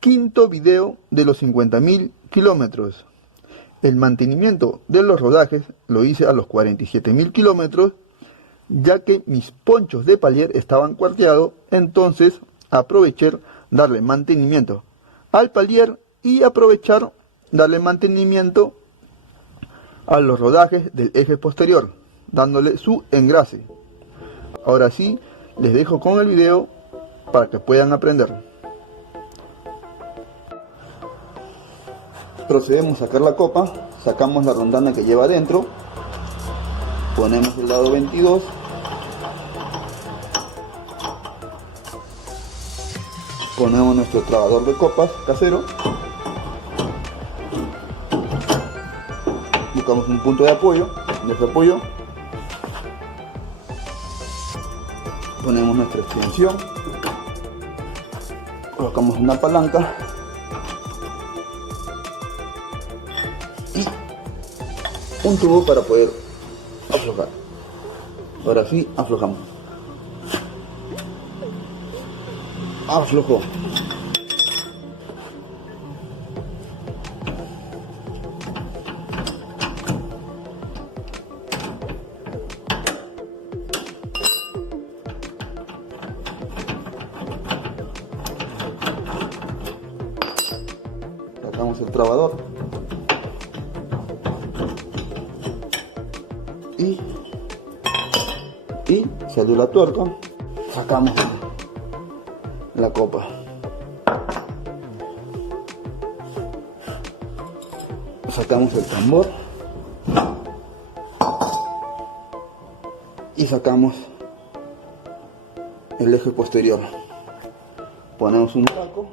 Quinto video de los 50.000 kilómetros. El mantenimiento de los rodajes lo hice a los 47.000 kilómetros, ya que mis ponchos de palier estaban cuarteados, entonces aproveché darle mantenimiento al palier y aprovechar darle mantenimiento a los rodajes del eje posterior, dándole su engrase. Ahora sí, les dejo con el video para que puedan aprender. Procedemos a sacar la copa, sacamos la rondana que lleva adentro, ponemos el lado 22, ponemos nuestro trabador de copas casero, buscamos un punto de apoyo, ponemos nuestra extensión, colocamos una palanca y un tubo para poder aflojar. Ahora sí, aflojamos. Aflojó. Sacamos el trabador y salió la tuerca. Sacamos la copa, sacamos el tambor y sacamos el eje posterior. Ponemos un taco,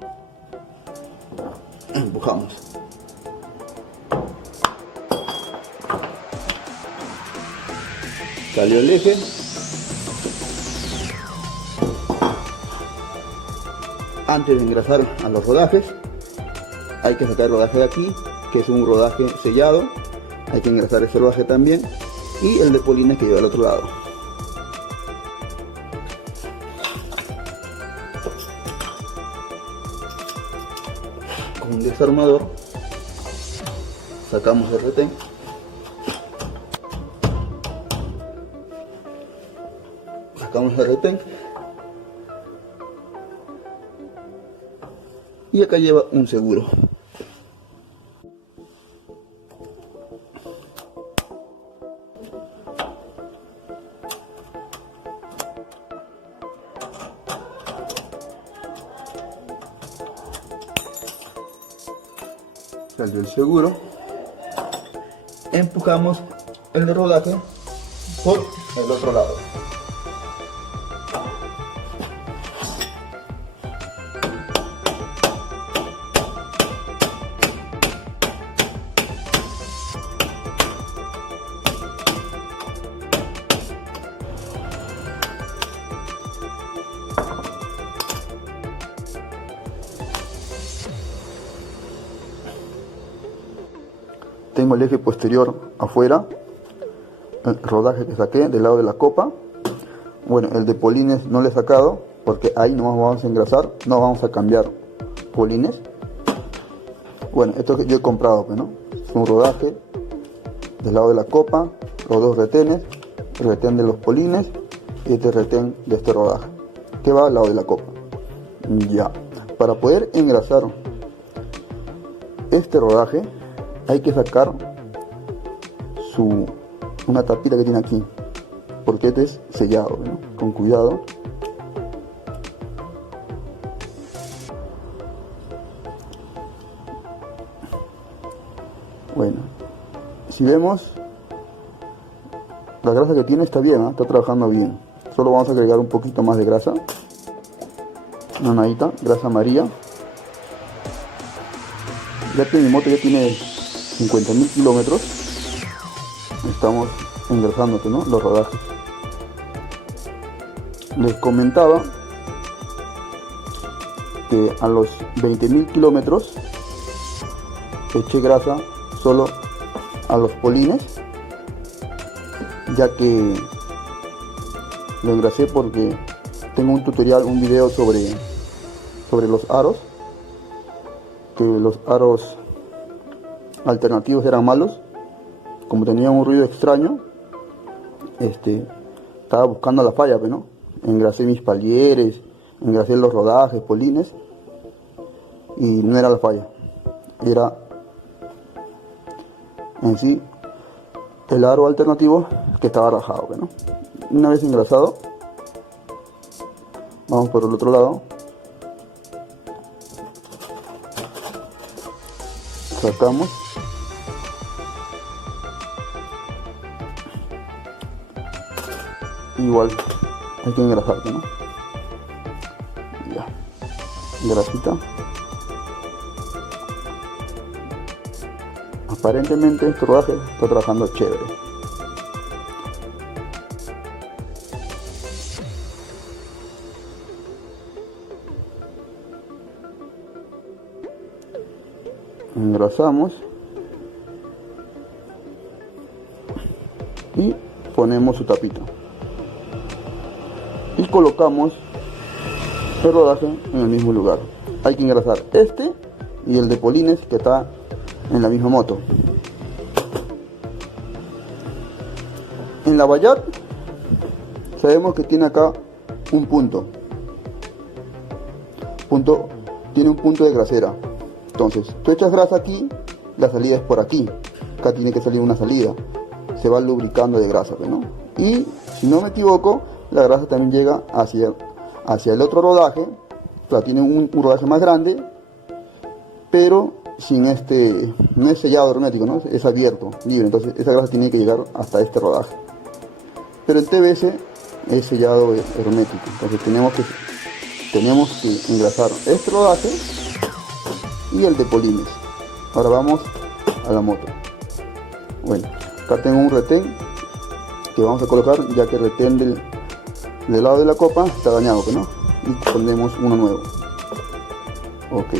empujamos. Salió el eje. Antes de engrasar a los rodajes, hay que sacar el rodaje de aquí, que es un rodaje sellado. Hay que engrasar ese rodaje también, y el de polines que lleva al otro lado. Con un desarmador sacamos el retén, y acá lleva un seguro. Salió el seguro. Empujamos el rodaje por el otro lado. Tengo el eje posterior afuera, el rodaje que saqué del lado de la copa. Bueno, el de polines no lo he sacado porque ahí no vamos a engrasar, no vamos a cambiar polines. Bueno, esto que yo he comprado, ¿no? Es un rodaje del lado de la copa, los dos retenes, el retén de los polines y este retén de este rodaje que va al lado de la copa. Ya, para poder engrasar este rodaje hay que sacar una tapita que tiene aquí, porque este es sellado, ¿no? Con cuidado. Bueno, si vemos, la grasa que tiene está bien, ¿eh? Está trabajando bien. Solo vamos a agregar un poquito más de grasa, una nadita, grasa amarilla. Ya que mi moto ya tiene 50.000 kilómetros, estamos engrasando, ¿no?, los rodajes. Les comentaba que a los 20.000 kilómetros eché grasa solo a los polines, ya que lo engrasé porque tengo un tutorial, un video sobre los aros, que los aros alternativos eran malos, como tenían un ruido extraño, estaba buscando la falla, ¿no? Engrasé mis palieres, engrasé los rodajes, polines, y no era la falla, era en sí el aro alternativo que estaba rajado, ¿no? Una vez engrasado, vamos por el otro lado, sacamos, igual hay que engrasar, ¿no? Ya, grasita. Aparentemente este rodaje está trabajando chévere. Engrasamos y ponemos su tapita y colocamos el rodaje en el mismo lugar. Hay que engrasar este y el de polines que está en la misma moto. En la Bayat sabemos que tiene acá un punto, tiene un punto de grasera. Entonces tú echas grasa aquí, la salida es por aquí, acá tiene que salir una salida, se va lubricando de grasa, ¿no? Y si no me equivoco, la grasa también llega hacia el otro rodaje, o sea, tiene un rodaje más grande, pero sin no es sellado hermético, ¿no? Es abierto, libre, entonces esa grasa tiene que llegar hasta este rodaje. Pero el TBS es sellado hermético, entonces tenemos que engrasar este rodaje y el de polines. Ahora vamos a la moto. Bueno, acá tengo un retén que vamos a colocar, ya que el retén del lado de la copa está dañado, ¿no? Y ponemos uno nuevo. Ok.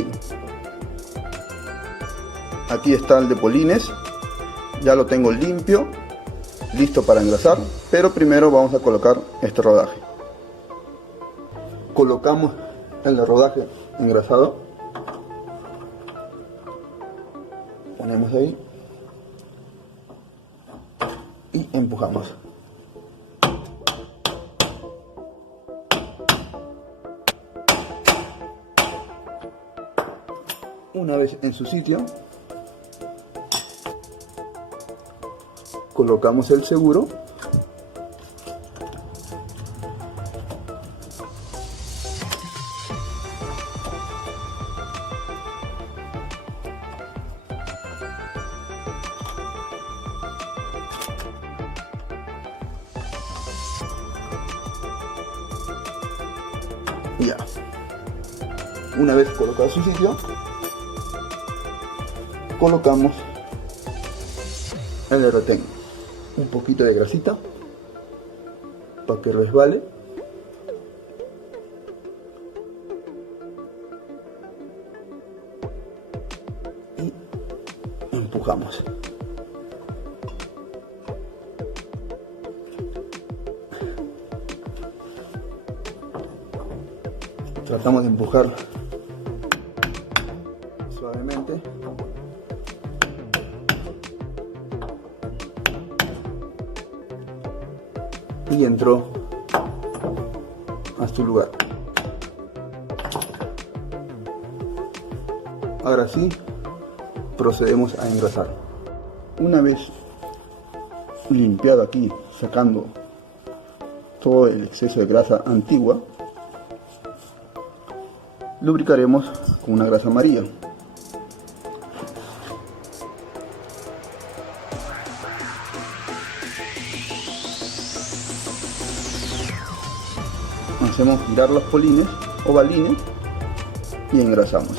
Aquí está el de polines, ya lo tengo limpio, listo para engrasar, pero primero vamos a colocar este rodaje. Colocamos el rodaje engrasado, ponemos ahí y empujamos. Una vez en su sitio, colocamos el seguro ya. Una vez colocado su sitio, colocamos el retén, un poquito de grasita para que resbale y empujamos. Tratamos de empujar suavemente. Y entró a su lugar. Ahora sí, procedemos a engrasar. Una vez limpiado aquí, sacando todo el exceso de grasa antigua, lubricaremos con una grasa amarilla. Hacemos girar los polines o balines y engrasamos.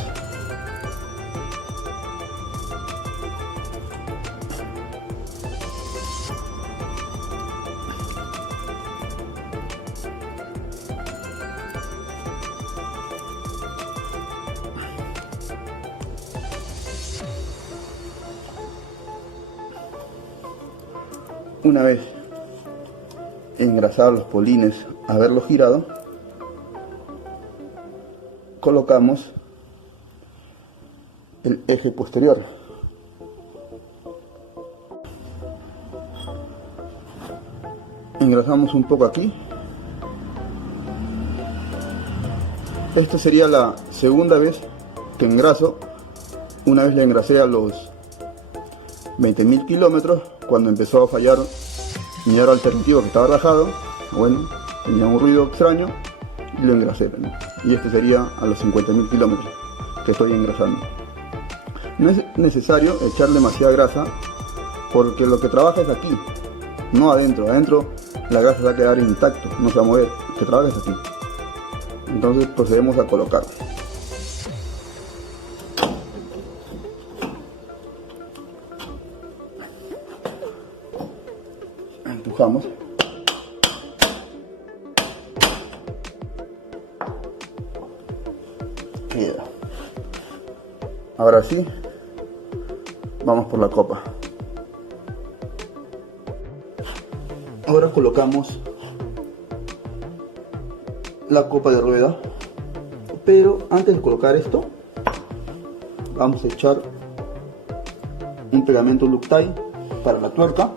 Una vez engrasados los polines, haberlos girado, colocamos el eje posterior. Engrasamos un poco aquí. Esta sería la segunda vez que engraso. Una vez le engrasé a los 20.000 kilómetros cuando empezó a fallar mi aro alternativo que estaba rajado. Bueno, tenía un ruido extraño y lo engrasé, ¿no? Y este sería a los 50.000 kilómetros que estoy engrasando. No es necesario echar demasiada grasa porque lo que trabaja es aquí, no adentro. Adentro la grasa va a quedar intacto, no se va a mover. Lo que trabaja es aquí. Entonces procedemos a colocar. Empujamos. Queda. Ahora sí, vamos por la copa. Ahora colocamos la copa de rueda, pero antes de colocar esto vamos a echar un pegamento Loctite para la tuerca.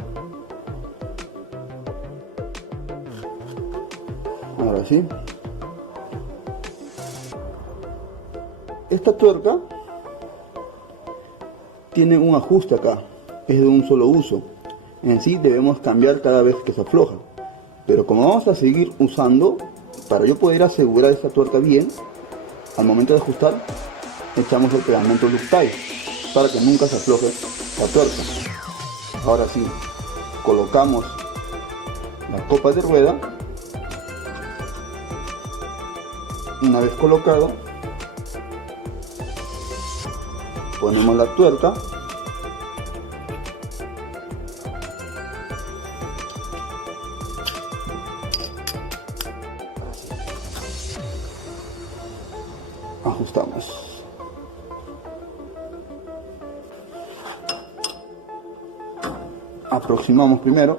Ahora sí, esta tuerca tiene un ajuste acá, es de un solo uso. En sí debemos cambiar cada vez que se afloja, pero como vamos a seguir usando, para yo poder asegurar esta tuerca bien, al momento de ajustar, echamos el pegamento Loctite para que nunca se afloje la tuerca. Ahora sí, colocamos la copa de rueda. Una vez colocado, ponemos la tuerca. Ajustamos. Aproximamos primero.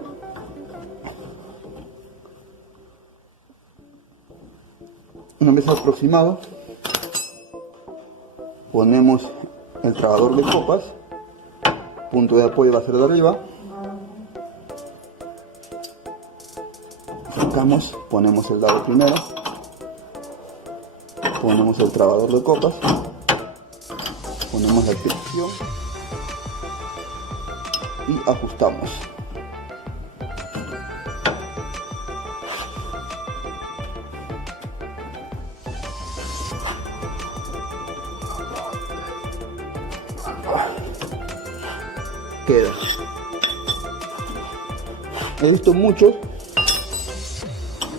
Una vez aproximado, ponemos el trabador de copas. Punto de apoyo va a ser de arriba. Sacamos, ponemos el dado primero. Ponemos el trabador de copas, ponemos la presión y ajustamos. Queda. He visto muchos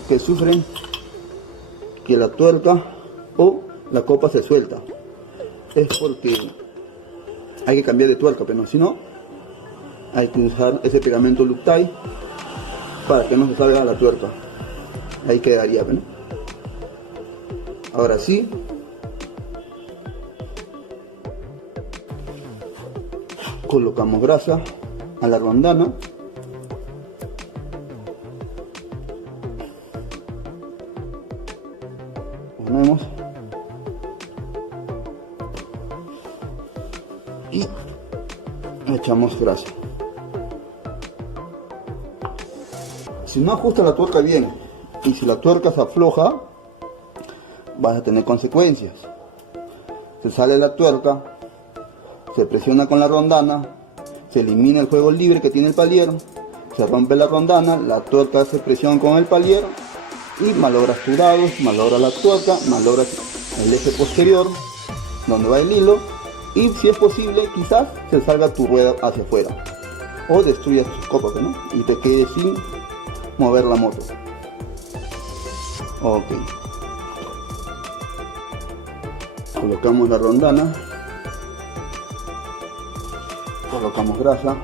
que sufren que la tuerca o la copa se suelta. Es porque hay que cambiar de tuerca, pero si no, hay que usar ese pegamento Loctite para que no se salga la tuerca. Ahí quedaría, ¿no? Ahora sí, colocamos grasa a la rondana. Ponemos y echamos grasa. Si no ajusta la tuerca bien y si la tuerca se afloja, vas a tener consecuencias. Se sale la tuerca, se presiona con la rondana, se elimina el juego libre que tiene el palier, se rompe la rondana, la tuerca hace presión con el palier y malogras tus dados, malogras la tuerca, malogras el eje posterior donde va el hilo y si es posible quizás se salga tu rueda hacia afuera o destruyas tus copas, ¿no? Y te quedes sin mover la moto. Ok, colocamos la rondana, colocamos grasa,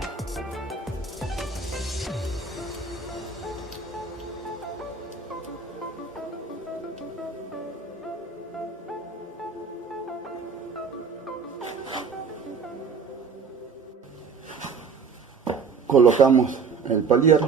colocamos el palier,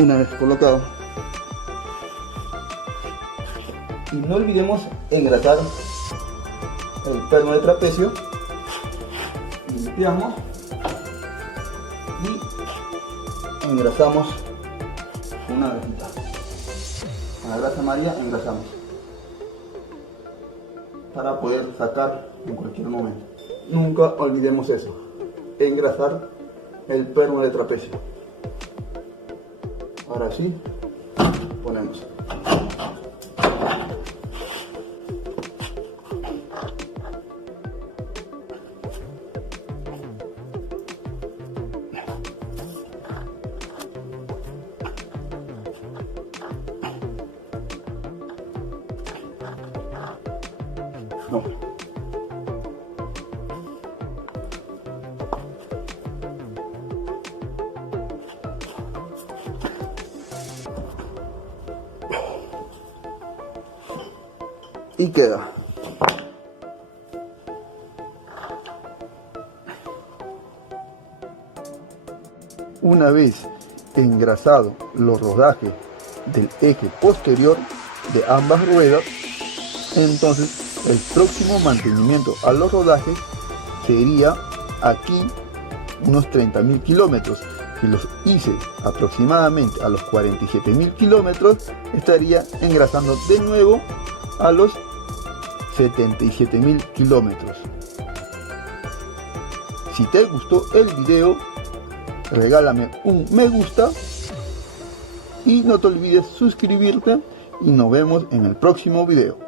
Una vez colocado, y no olvidemos engrasar el perno de trapecio. Limpiamos y engrasamos una grasita. Con la grasa amarilla engrasamos para poder sacar en cualquier momento. Nunca olvidemos eso, engrasar el perno de trapecio. Ahora sí, ponemos. No. Y queda. Una vez engrasado los rodajes del eje posterior de ambas ruedas, entonces el próximo mantenimiento a los rodajes sería aquí unos 30.000 kilómetros. Si los hice aproximadamente a los 47.000 kilómetros, estaría engrasando de nuevo a los 77.000 kilómetros. Si te gustó el video, regálame un me gusta y no te olvides suscribirte y nos vemos en el próximo video.